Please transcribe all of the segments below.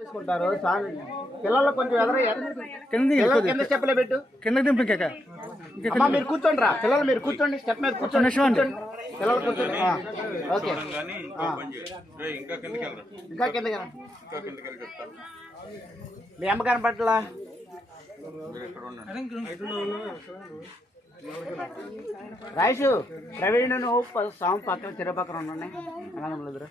తీసుకుంటారు పిల్లలు కొంచెం కింద స్టెప్లో పెట్టు కిందకి దింపు ఇంకా మీరు కూర్చోండి రా పిల్లలు మీరు కూర్చోండి స్టెప్ మీద కూర్చోండి పిల్లలు కూర్చోండి ఓకే ఇంకా కిందకి మీ అమ్మ కనపట్ల రాయిషు ప్రవీణ్ నువ్వు స్వామి పక్కన చెరువు పక్కన ఉన్నాయి అన్నదమ్ములు ఎదురు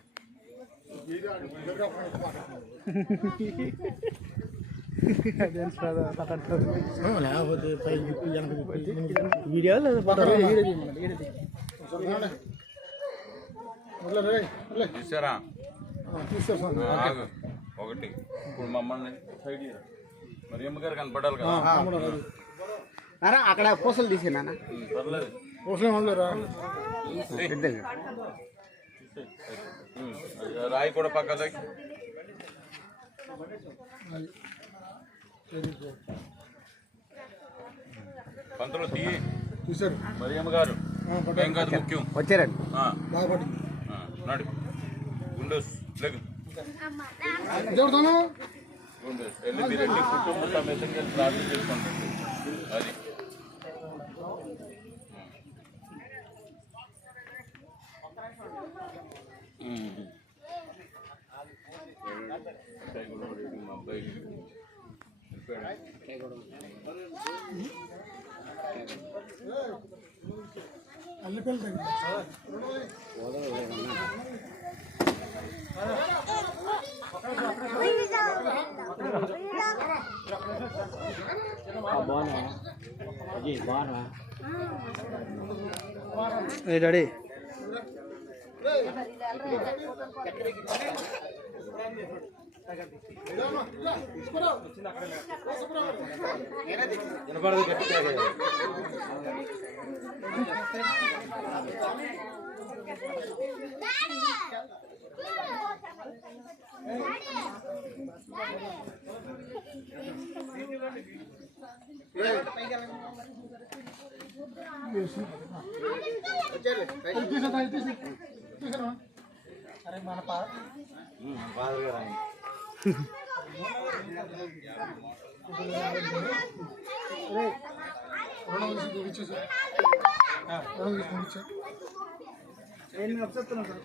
చూసారా ఒకటి ఇప్పుడు మమ్మల్ని సైడ్ మరి అమ్మగారు కనపడాలి కదా అక్కడ పూసలు తీసి నాన్న రాయి కూడా పక్కన పంతులు తీయి మరి అమ్మగారు ఏం కాదు ముఖ్యం వచ్చారండి నాడు గుండోస్ లెగ్ వెళ్ళి మీరెళ్ళి కుటుంబ సమేతంగా ప్రార్థన చేసుకోండి అది మా అబ్బాయి డాడీ వినపడదు గట్టిగా అరే మన పాదగా నేను చెప్తున్నాను సార్